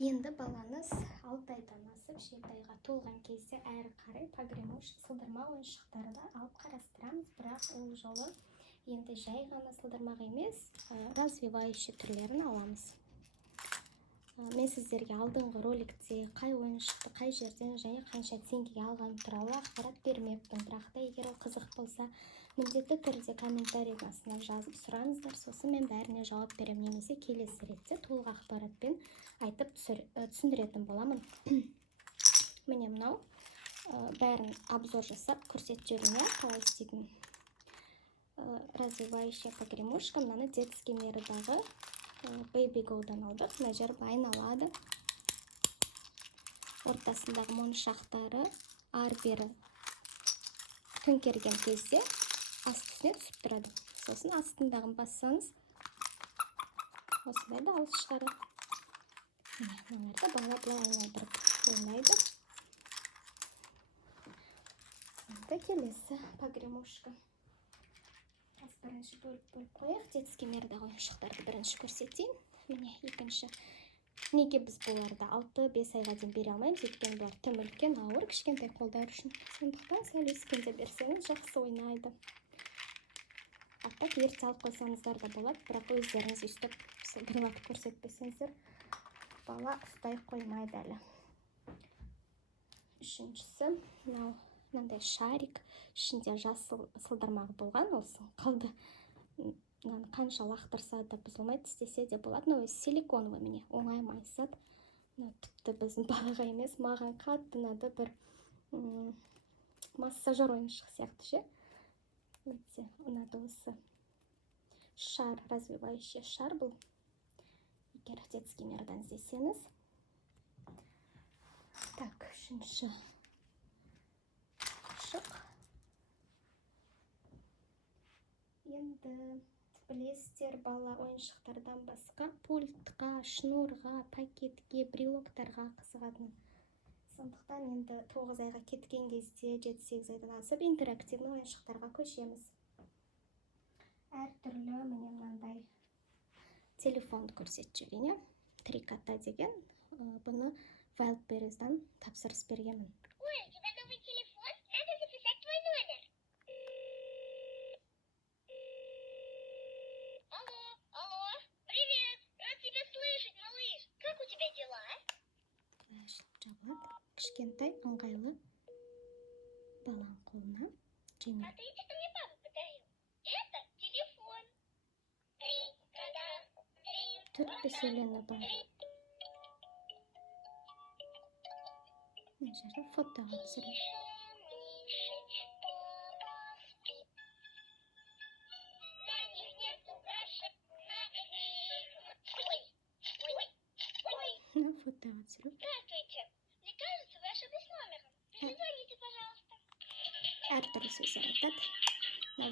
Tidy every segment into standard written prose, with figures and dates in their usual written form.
Енді балаңыз 6 айдан асып 7 айға толған кезде әрі қарай погремуш сылдырмақ ойыншықтарды алып қарастырамыз, бірақ ол жолы енді жай ғана сылдырмақ емес, развивающий түрлерін аламыз. Мен сіздерге алдыңғы роликте қай ойыншықты қай жерден және қанша теңгеге алғаным туралы ақпарат бермеппін, бірақ та егер ол қызық болса, міндетті түрде комментарийдің астына жазып сұраңыздар, сосын мен бәріне жауап беремін, немесе келесі ретте толық ақпаратпен айтып түсіндіретін боламын. Міне мынау бәрін обзор жасап көрсетемін, қалай істейтін. Развивающая погремушка, мынаны детский мердағы Baby Go'дан алдық. Мына жер айналады. Ортасындағы моншақтары ар-бері төңкерген кезде асты-үстіне түсіп тұрады. Сосын астындағын бассаңыз, осындай да алыс шығады. Мыналарды бала былай айналдырып ойнайды. Енді келесі погремушка. Бірінші бөліп қояқ. Детский мердағы ойыншықтарды бірінші көрсетейін. Міне екінші. Неге біз бұларды 6-5 айға дейін бере алмаймыз? Өйткені бұлар тым үлкен, ауыр, кішкентай қолдар үшін. Сондықтан сәл өскенде берсеңіз жақсы ойнайды. Аттап ерте алып қойсаңыздар да болады, бірақ өздеріңіз өстіп сылдырлатып көрсетпесеңіздер, бала ұстай қоймайды әлі. Үшіншісі, мынандай шарик, ішінде жасыл сылдырмағы болған, осы қалды. Қанша лақтырса да бұзылмайды, істесе де болады. Өзі силиконовый, міне, оңай майысады. Тіпті біздің балаға емес, маған қатты ұнады, бір массажер ойыншық сияқты ше. Өте ұнады осы шар, развивающий шар бұл. Егер детский мердан іздесеңіз. Так, үшінші қашық. Енді білесіздер, бала ойыншықтардан басқа пультқа, шнурға, пакетке, брелоктарға қызығатын. Сондықтан енді 9 айға кеткен кезде 7-8 айдан асып интерактивный ойыншықтарға көшеміз. Әртүрлі міне мынандай телефонды көрсетіп жүрген, 3 кота деген. Бұны Wildberries'дан тапсырыс бергенмін. Ой, у тебя новый телефон? Надо записать твой номер. Алло, привет. Рад тебя слышать, малыш. Как у тебя дела? Жабылады. Кішкентай, ыңғайлы баланың қолына. Смотрите, что мне папа подарил. Это телефон. 3 кота. 4 сөйлені бар. Мына жерде фотоға түсіреді. Фотоға түсіреді. Здравствуйте. Мне кажется, вы ошиблись номером. Перезвоните, пожалуйста. Әртүрлі сөздер айтады.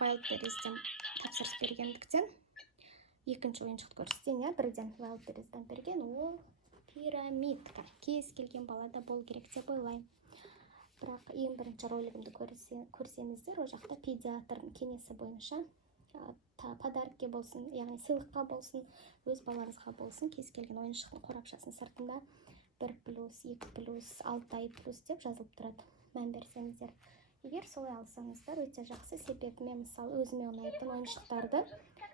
Wildberries'ден тапсырыс бергендіктен екінші ойыншықты көрсетейін. Бірден Wildberries'дан берген, ол пирамидка. Кез келген балада бол керек деп ойлаймын. Бірақ ең бірінші ролигімді көрсеңіздер, о жақта педиатрдың кеңесі бойынша подаркке болсын, яғни сыйлыққа болсын, өз балаңызға болсын, кез келген ойыншықтың қорапшасының сыртында 1+, 2+, 6 ай плюс деп жазылып тұрады. Мән берсеңіздер. Егер солай алсаңыздар, өте жақсы. Себебі мен мысалы өзіме ұнайтын ойыншықтарды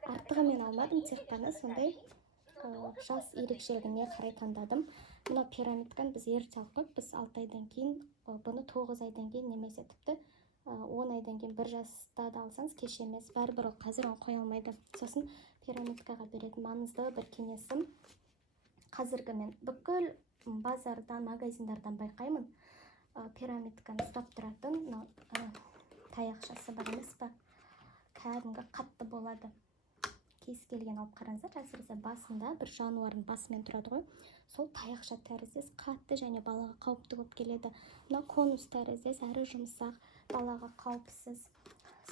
артығымен алмадым, тек қана сондай жас ерекшелігіне қарай таңдадым. Мына пирамидканы біз ерте алып қойып, біз 6 айдан кейін, бұны 9 айдан кейін немесе тіпті 10 айдан кейін 1 жаста да алсаңыз кеш емес. Бәрібір ол қазір қоя алмайды. Сосын пирамидкаға беретін маңызды бір кеңесім, қазіргі мен бүкіл базардан, магазиндардан байқаймын, пирамидканы ұстап тұратын таяқшасы бар емес па, кәдімгі қатты болады. Кез келген алып қараңыздар, әсіресе басында бір жануардың басымен тұрады ғой. Сол таяқша тәріздес қатты және балаға қауіпті болып келеді. Мына конус тәріздес әрі жұмсақ, балаға қауіпсіз.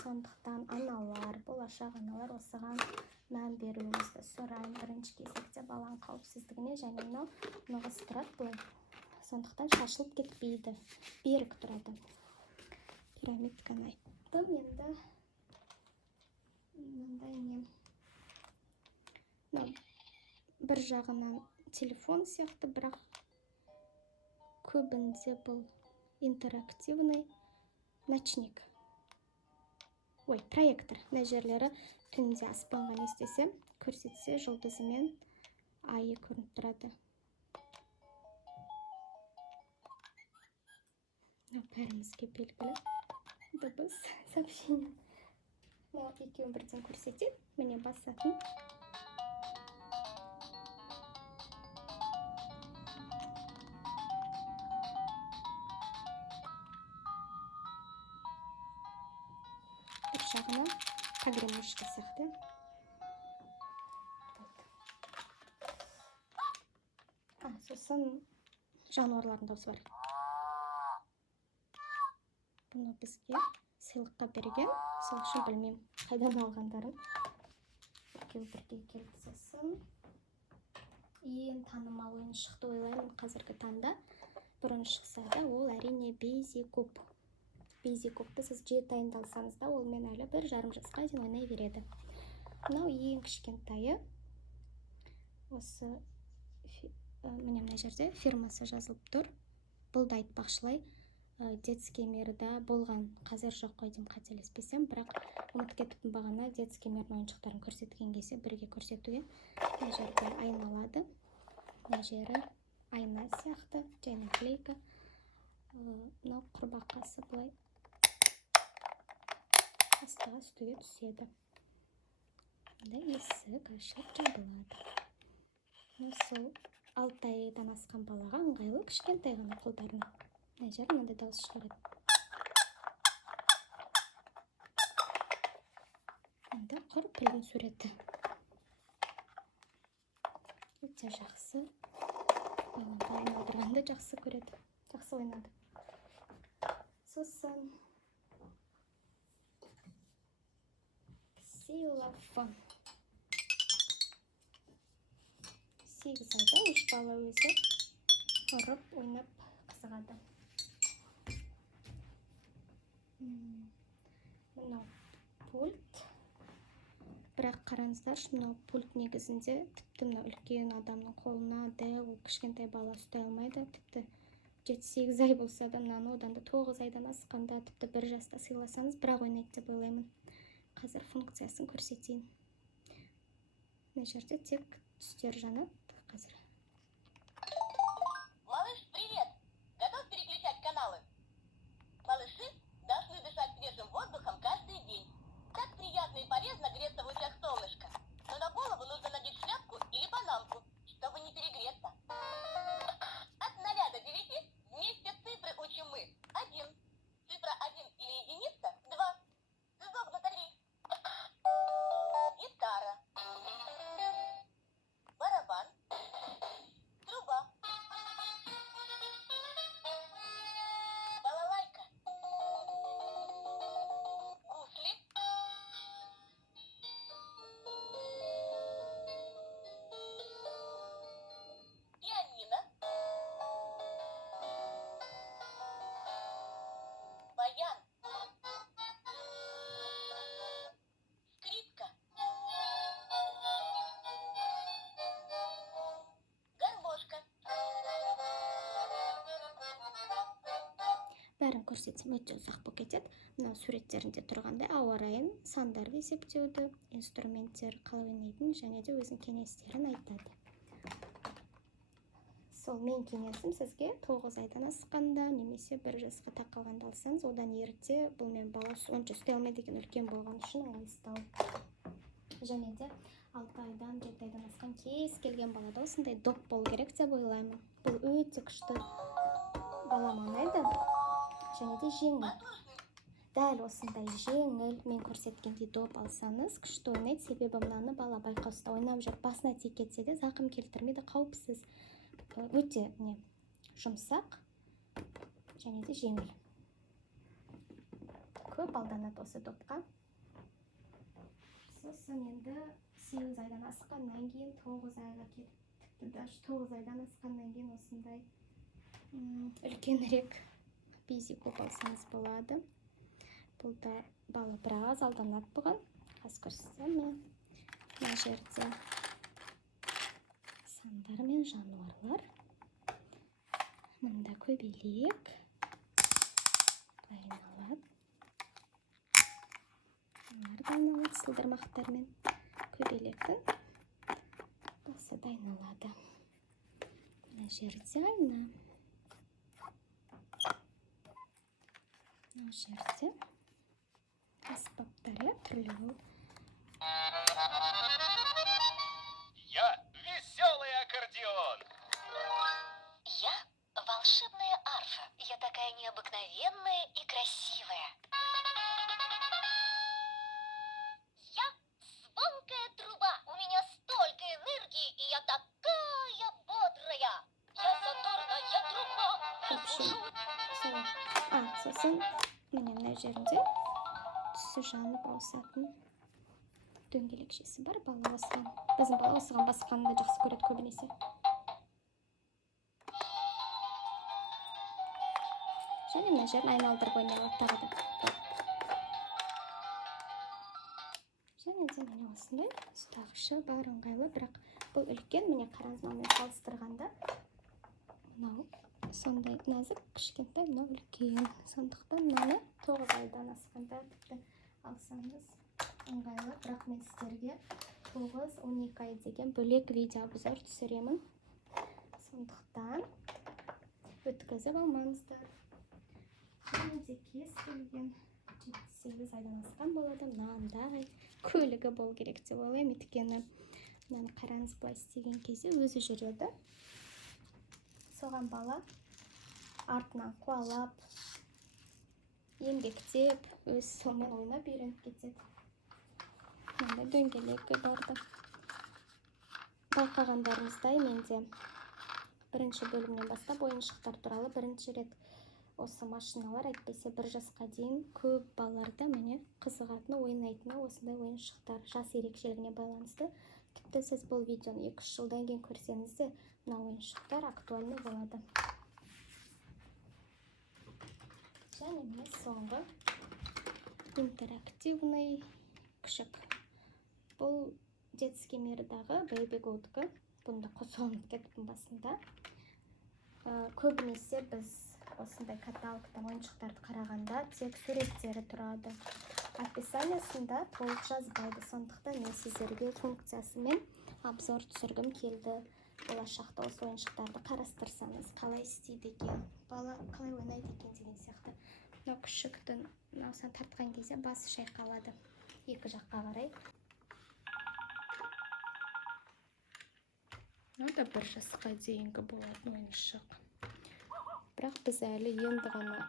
Сондықтан аналар, болашақ аналар осыған мән беруіңізді сұраймын. Бірінші кезекте баланың қауіпсіздігіне және нығыз тұрады бұл. Сондықтан шашылып кетпейді, берік тұрады. Пирамидканы айттым, енді мынандай не. Бір жағынан телефон сияқты, бірақ көбінде бұл интерактивный ночник. Ой, проектор. Мына жерлері түнде аспанға не істесе, көрсетсе, жұлдызымен айы көрініп тұрады. Бәрімізге белгілі дыбыс сообщение. Екеуін бірден көрсетеді. Міне басатын. Бір жағына погремушка сияқты. Сосын жануарлардың дауысы бар. Бұны бізге сыйлыққа берген, сол үшін білмеймін, қайдан алғандарын. Бірге келді. Сосын ең танымал ойыншықты ойлаймын қазіргі таңда. Бұрын шықса да, ол әрине Бейзи Куб. Бейзи Кубты сіз 7 айында алсаңыз да, ол мен әлі 1,5 жасқа дейін ойнай береді. Мынау ең кішкентайы. Осы мына жерде фирмасы жазылып тұр. Бұл да айтпақшылай детский мирда болған, қазір жоқ қой деймін, қателеспесем, бірақ ұмытып кетіппін бағана детский мирдің ойыншықтарын көрсеткен кезде бірге көрсетуге. Мына жерде айналады. Мына жері айна сияқты, және наклейка. Мынау құрбақасы былай астыға үстіге түседі. Есік ашылып жабылады. Сол 6 айдан асқан балаға ыңғайлы, кішкентай ғана қолдарына. Мына жер мынандай дауыс шығарады. Мында құр пілдің суреті. Өте жақсы. Балаға айналдырғанды жақсы көреді. Жақсы ойнады. Сосын ксилофон. 8 айда 3 бала өзі ұрып, ойнап қызығады. Мынау пульт. Бірақ қараңыздар, мынау пульт негізінде тіпті мынау үлкен адамның қолына дәл кішкентай бала ұстай алмайды. Тіпті 7-8 ай болса да, мынаны одан да 9 айдан асқанда, тіпті 1 жаста сыйласаңыз, бірақ ойнайды деп ойлаймын. Қазір функциясын көрсетейін. Мына жерде тек түстер жанады. Қазір. Малыш, привет! Готов переключать каналы? Малыши должны дышать свежим воздухом каждый день. Так приятно и полезно греться в лучах солнышка. Но на голову нужно надеть шляпку или панамку, чтобы не перегреться. От 0 до 9 вместе цифры учим мы. 1. Цифра 1 или единица – 2. Изогнуто 3. Гитара. Барабан. Труба. Балалайка. Гусли. Пианино. Баян. Скрипка. Гармошка. Бәрін көрсетсем өте ұзақ болып кетеді. Мына суреттерінде тұрғандай ауа райын, сандарды есептеуді, инструменттер қалай ойнайтын, және де өзінің кеңестерін айтады. Сол мен кеңесім сізге 9 айдан асқанда, немесе 1 жасқа тақалғанда алсаңыз, одан ерте бұл мен баласы онша үстай алмайды екен, үлкен болған үшін ойыстау. Және де 6 айдан 7 айдан асқан кез келген балада осындай доп болу керек деп ойлаймын. Бұл өте күшті балам ойнайды. Және де жеңіл. Дәл осындай жеңіл мен көрсеткендей доп алсаңыз, күшті ойнайды. Себебі мынаны бала байқаусызда ойнап жүріп басына тиіп кетсе де зақым келтірмейді, қауіпсіз. Өте жұмсақ және де жеңіл. Көп алданады осы допқа. Сосын енді 8 айдан асқаннан кейін 9 айға келіп, тіпті даже 9 айдан асқаннан кейін осындай үлкенірек Бейзи Куб алсаңыз болады. Бұл да бала біраз алданады бұған. Қазір көрсетсем мен. Мына жерде Insanlar мен жануарлар. Мында көбелек айналады. Олар да айналады сылдырмақтармен. Көбелектің басы да айналады. Мына жерде айна. Мына жерде аспаптары түрлі. Я веселый аккордеон. Я волшебная арфа. Я такая необыкновенная и красивая. Я звонкая труба. У меня столько энергии, и я такая бодрая. Я задорная труба. Сосын міне мына жерінде түсі жанып ауысатын дөңгелекшесі бар. Бала осыған, біздің бала осыған басқанды жақсы көреді көбінесе. Және мына жерін айналдырып ойнап тағы да. Және де міне осындай ұстағышы бар, ыңғайлы, бірақ бұл үлкен. Міне қараңыз, мынаумен салыстырғанда мынау сондай нәзік, кішкентай, мынау үлкен. Сондықтан мынаны 9 айдан асқанда тіпті алсаңыз ыңғайлы. Бірақ мен сіздерге 9-12 ай деген бөлек видео обзор түсіремін. Сондықтан өткізіп алмаңыздар. Және де кез келген 7-8 айдан асқан болады. Мынандай көлігі бол керек деп ойлаймын. Өйткені мынаны қараңыз, былай істеген кезде өзі жүреді. Соған бала артынан қуалап, еңбектеп, өз сонымен ойнап үйреніп кетеді. Мында дөңгелегі барды. Байқағандарыңыздай, менде бірінші бөлімнен бастап ойыншықтар туралы бірінші рет осы машиналар, әйтпесе 1 жасқа дейін көп балаларда міне қызығатыны, ойнайтыны осындай ойыншықтар, жас ерекшелігіне байланысты. Тіпті сіз бұл видеоны 2-3 жылдан кейін көрсеңіз де, мына ойыншықтар актуальны болады. Және міне соңғы интерактивный күшік. Бұл детский мирдағы Baby Goat'кі. Бұнда қосылып кеттім басында. Көбінесе біз осындай каталогтан ойыншықтарды қарағанда тек суреттері тұрады. Описаниясында толық жазбайды. Сондықтан мен сіздерге функциясымен обзор түсіргім келді. Болашақта осы ойыншықтарды қарастырсаңыз, қалай істейді екен, бала қалай ойнайды екен деген сияқты. Мына күшіктің осыны тартқан кезде басы шайқалады екі жаққа қарай. Мына да 1 жасқа дейінгі болатын ойыншық. Бірақ біз әлі енді ғана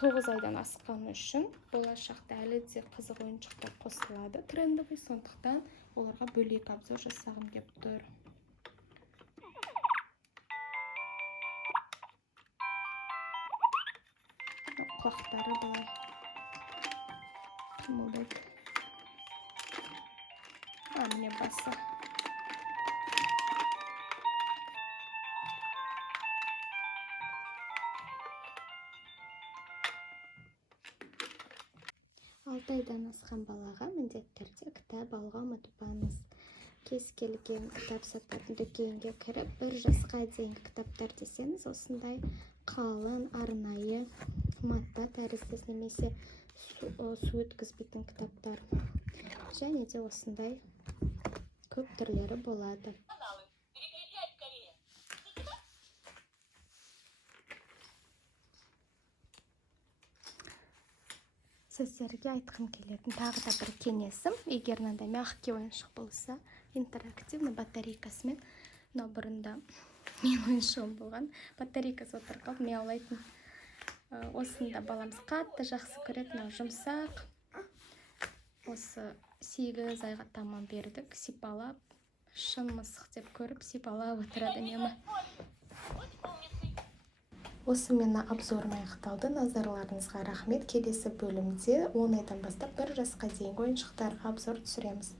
9 айдан асқаны үшін болашақта әлі де қызық ойыншықтар қосылады, трендовый. Сондықтан оларға бөлек обзор жасағым келіп тұр. Құлақтары былай қимылдайды. Міне басы. Айдан асқан балаға міндетті түрде кітап алуға ұмытпаңыз. Кез келген кітап сататын дүкенге кіріп, 1 жасқа дейінгі кітаптар десеңіз, осындай қалың, арнайы матта тәрізді немесе су өткізбейтін кітаптар. Және де осындай көп түрлері болады. Сіздерге айтқым келетін тағы да бір кеңесім, егер мынандай мягкий ойыншық болса, интерактивный батарейкасымен, мынау бұрында мен ойыншығым болған, батарейкасы отырып қалып мияулайтын. Осында баламыз қатты жақсы көреді, мынау жұмсақ. Осы 8 айға таман бердік, сипалап, шын мысық деп көріп, сипалап отырады мені. Осымен обзорым аяқталды. Назарларыңызға рахмет. Келесі бөлімде 10 айдан бастап 1 жасқа дейінгі ойыншықтарға обзор түсіреміз.